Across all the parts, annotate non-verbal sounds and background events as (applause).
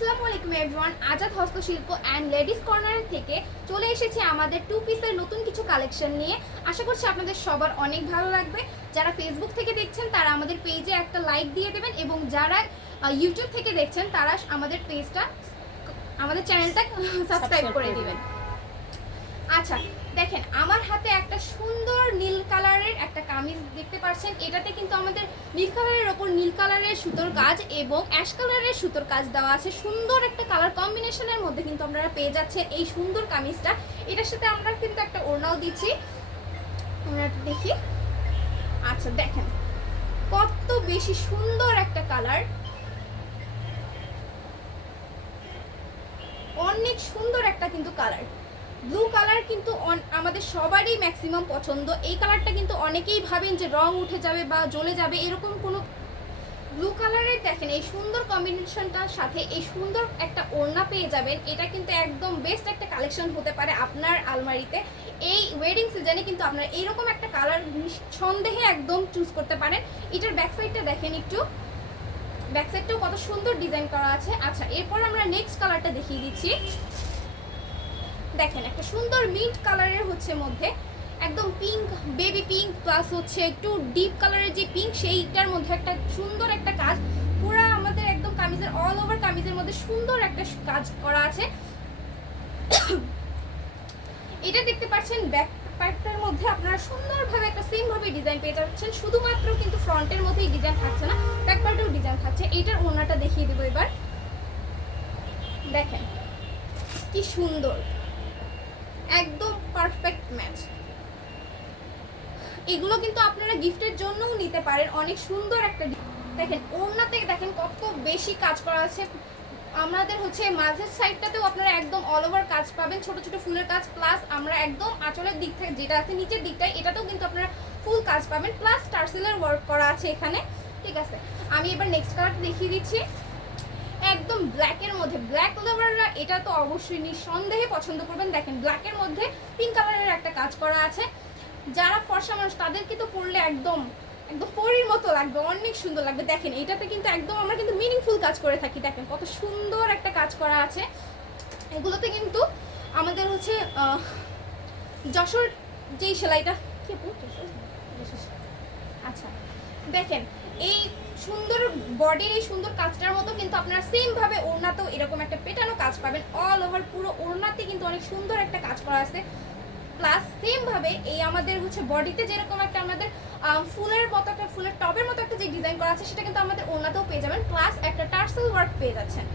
আসসালামু আলাইকুম এভরিওয়ান আজাদ হস্তশিল্প অ্যান্ড লেডিস কর্নার থেকে চলে এসেছি আমাদের টু পিসের নতুন কিছু কালেকশন নিয়ে। আশা করছি আপনাদের সবার অনেক ভালো লাগবে। যারা ফেসবুক থেকে দেখছেন তারা আমাদের পেজে একটা লাইক দিয়ে দেবেন এবং যারা ইউটিউব থেকে দেখছেন তারা আমাদের পেজটা আমাদের চ্যানেলটা সাবস্ক্রাইব করে দিবেন। আচ্ছা দেখেন, আমার হাতে একটা সুন্দর নীল কালারের একটা কামিজ দেখতে পাচ্ছেন। এটাতে কিন্তু আমাদের নীল কালারের ওপর নীল কালারের সুতোর কাজ এবং অ্যাশ কালারের সুতোর কাজ দেওয়া আছে। সুন্দর একটা কালার কম্বিনেশনের মধ্যে কিন্তু আপনারা পেয়ে যাচ্ছেন এই সুন্দর কামিজটা। এটার সাথে আমরা কিন্তু একটা ওড়নাও দিচ্ছি। আমরা দেখি। আচ্ছা দেখেন, কত বেশি সুন্দর একটা কালার। অনেক সুন্দর একটা কিন্তু কালার। ব্লু কালার কিন্তু আমাদের সবারই ম্যাক্সিমাম পছন্দ। এই কালারটা কিন্তু অনেকেই ভাবেন যে রং উঠে যাবে বা জ্বলে যাবে, এরকম কোনো ব্লু কালারের দেখেন, এই সুন্দর কম্বিনেশনটার সাথে এই সুন্দর একটা ওড়না পেয়ে যাবেন। এটা কিন্তু একদম বেস্ট একটা কালেকশন হতে পারে আপনার আলমারিতে। এই ওয়েডিং সিজনে কিন্তু আপনার এইরকম একটা কালার সন্দেহে একদম চুজ করতে পারেন। এটার ব্যাক সাইডটা দেখেন একটু। ব্যাক সাইডটাও কত সুন্দর ডিজাইন করা আছে। আচ্ছা এরপর আমরা নেক্সট কালারটা দেখিয়ে দিচ্ছি। দেখেন, একটা সুন্দর মিন্ট কালারের হচ্ছে মধ্যে একদম পিঙ্ক বেবি পিঙ্ক প্লাস হচ্ছে একটু ডিপ কালারের যে পিঙ্ক সেইটার মধ্যে একটা সুন্দর একটা কাজ। পুরো আমাদের একদম কামিজের অল ওভার কামিজের মধ্যে সুন্দর একটা কাজ করা আছে। এটা দেখতে পাচ্ছেন ব্যাক পার্টটার মধ্যে আপনারা সুন্দরভাবে একটা সেমভাবে ডিজাইন পেয়ে যাচ্ছেন। শুধুমাত্র কিন্তু ফ্রন্টের মধ্যেই ডিজাইন থাকছে না ব্যাক পার্টেও ডিজাইন থাকছে। এইটার ওনাটা দেখিয়ে দেবো এবার। দেখেন, কি সুন্দর। একদম পারফেক্ট ম্যাচ এগুলো কিন্তু আপনারা গিফটের জন্যও নিতে পারেন। অনেক সুন্দর একটা। দেখেন, ওড়নাতে দেখেন কত বেশি কাজ করা আছে। আমাদের হচ্ছে মাঝের সাইডটাতেও আপনারা একদম অল ওভার কাজ পাবেন। ছোট ছোট ফুলের কাজ প্লাস আমরা একদম আঁচলের দিক থেকে যেটা আছে নিচের দিকটায়, এটাতেও কিন্তু আপনারা ফুল কাজ পাবেন। প্লাস টার্সেলের ওয়ার্ক করা আছে এখানে। ঠিক আছে? আমি এবার নেক্সট কালারটা দেখিয়ে দিচ্ছি। একদম ব্ল্যাকের মধ্যে। ব্ল্যাক লাভাররা এটা তো অবশ্যই নিঃসন্দেহে পছন্দ করবেন। দেখেন ব্ল্যাকের মধ্যে পিঙ্ক কালারের একটা কাজ করা আছে। যারা ফর্সা মানুষ, তাদেরকে তো পরলে একদম একদম পরির মতো লাগবে, অনেক সুন্দর লাগবে। দেখেন, এটাতে কিন্তু একদম আমরা কিন্তু মিনিংফুল কাজ করে থাকি। দেখেন, কত সুন্দর একটা কাজ করা আছে। এগুলোতে কিন্তু আমাদের হচ্ছে যশোর যেই সেলাইটা, কি। আচ্ছা দেখেন, এই সুন্দর বডির এই সুন্দর কাজটার মতো কিন্তু আপনারা সেম ভাবে ওড়নাতেও এরকম একটা পেটানো কাজ পাবেন অল ওভার পুরো ওড়নাতে কিন্তু অনেক সুন্দর একটা কাজ করা আছে। প্লাস সেম ভাবে এই আমাদের হচ্ছে বডিতে যেরকম একটা আমাদের ফুলের মতো একটা, ফুলের টবের মতো একটা যে ডিজাইন করা আছে সেটা কিন্তু আমাদের ওড়নাতেও পেয়ে যাবেন। প্লাস একটা টার্সেল ওয়ার্ক পেয়ে যাচ্ছেন।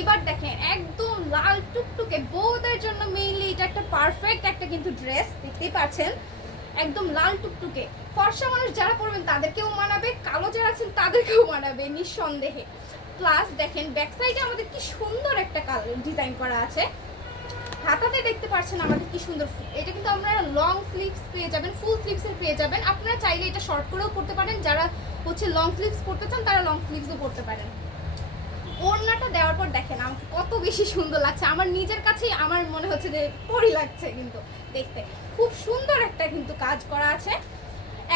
এবার দেখেন, একদম লাল টুকটুকে বউদের জন্য মেইনলি এটা একটা পারফেক্ট একটা কিন্তু ড্রেস দেখতেই পাচ্ছেন। একদম লাল টুকটুকে। ফর্সা মানুষ যারা পরবেন তাদেরকেও মানাবে, কালো যারা আছেন, তাদেরকেও মানাবে নিঃসন্দেহে। প্লাস দেখেন ব্যাক সাইডে আমাদের কি সুন্দর একটা কালার ডিজাইন করা আছে। হাতাতে দেখতে পাচ্ছেন আমাদের কি সুন্দর এটা কিন্তু আপনারা লং স্লিভস পেয়ে যাবেন ফুল স্লিভসের পেয়ে যাবেন। আপনারা চাইলে এটা শর্ট করেও পড়তে পারেন। যারা হচ্ছে লং স্লিভস পড়তে চান, তারা লং স্লিভসও পড়তে পারেন। ওড়নাটা দেওয়ার পর দেখেন আমাকে কত বেশি সুন্দর লাগছে। আমার নিজের কাছেই আমার মনে হচ্ছে যে পরি লাগছে কিন্তু দেখতে। খুব সুন্দর একটা কিন্তু কাজ করা আছে।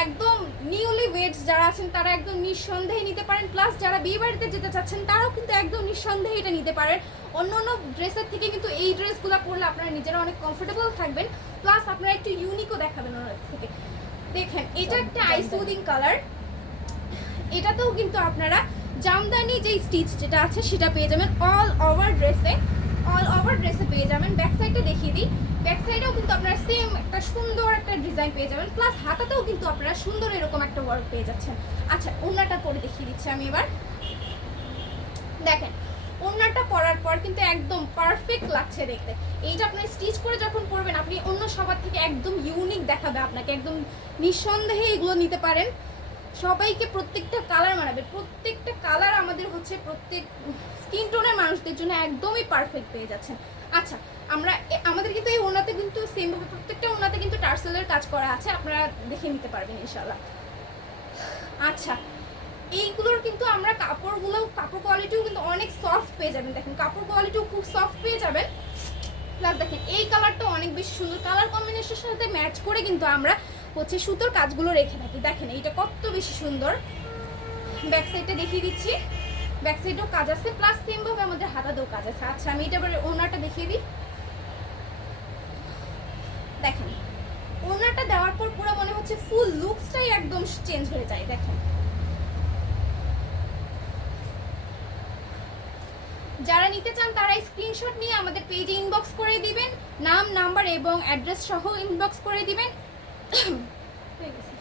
একদম নিউলি ওয়েডস যারা আছেন তারা একদম নিঃসন্দেহে নিতে পারেন। প্লাস যারা বিয়ে বাড়িতে যেতে চাচ্ছেন তারাও কিন্তু একদম নিঃসন্দেহে এটা নিতে পারেন। অন্য অন্য ড্রেসের থেকে কিন্তু এই ড্রেসগুলো পরলে আপনারা নিজেরা অনেক কমফোর্টেবল থাকবেন। প্লাস আপনারা একটু ইউনিকও দেখাবেন ওনার থেকে। দেখেন এটা একটা আইসুদিং কালার এটাতেও কিন্তু আপনারা জামদানি যে স্টিচ যেটা আছে, সেটা পেয়ে যাবেন অল ওভার ড্রেসে অল ওভার ড্রেসে পেয়ে যাবেন। ব্যাক সাইডটা দেখিয়ে দিই। ব্যাক সাইডেও কিন্তু আপনারা সেম একটা সুন্দর একটা ডিজাইন পেয়ে যাবেন। প্লাস হাতাতেও কিন্তু আপনারা সুন্দর এরকম একটা ওয়ার্ক পেয়ে যাচ্ছেন। আচ্ছা ওড়নাটা পরে দেখিয়ে দিচ্ছি আমি এবার। দেখেন, ওড়নাটা পরার পর কিন্তু একদম পারফেক্ট লাগছে দেখতে। এইটা আপনি স্টিচ করে যখন পরবেন, আপনি অন্য সবার থেকে একদম ইউনিক দেখাবে আপনাকে। একদম নিঃসন্দেহে এগুলো নিতে পারেন। সবাইকে প্রত্যেকটা কালার মানাবে। প্রত্যেকটা কালার আমাদের হচ্ছে প্রত্যেক স্কিন টোনের মানুষদের জন্য একদমই পারফেক্ট পেয়ে যাচ্ছেন। আচ্ছা আমরা আমাদের কিন্তু এই ওনাতে কিন্তু সেমভাবে প্রত্যেকটা ওনাতে কিন্তু টার্সেলের কাজ করা আছে, আপনারা দেখে নিতে পারবেন ইনশাল্লাহ আচ্ছা এইগুলোর কিন্তু আমরা কাপড়গুলো, কাপড় কোয়ালিটিও কিন্তু অনেক সফট পেয়ে যাবেন। দেখেন, কাপড় কোয়ালিটিও খুব সফট পেয়ে যাবেন। প্লাস দেখেন, এই কালারটা অনেক বেশি সুন্দর। কালার কম্বিনেশনের সাথে ম্যাচ করে কিন্তু আমরা হচ্ছে সুতোর কাজগুলো রেখে থাকি। দেখেন, এইটা কত বেশি সুন্দর। ব্যাক সাইডটা দেখিয়ে দিচ্ছি। ব্যাক সাইডেও কাজ আছে প্লাস সেম ভাবে আমাদের হাতাতেও কাজ আছে। আচ্ছা আমি এটা এবারে ওনাটা দেখিয়ে দিই। দেখেন ওনাটা দেওয়ার পর পুরো মনে হচ্ছে ফুল লুকসটাই একদম চেঞ্জ হয়ে যায়, দেখেন। যারা নিতে চান তারা স্ক্রিনশট নিয়ে আমাদের পেজে ইনবক্স করে দিবেন, নাম নাম্বার এবং অ্যাড্রেস সহ ইনবক্স করে দিবেন। (coughs) হয়ে গেছে।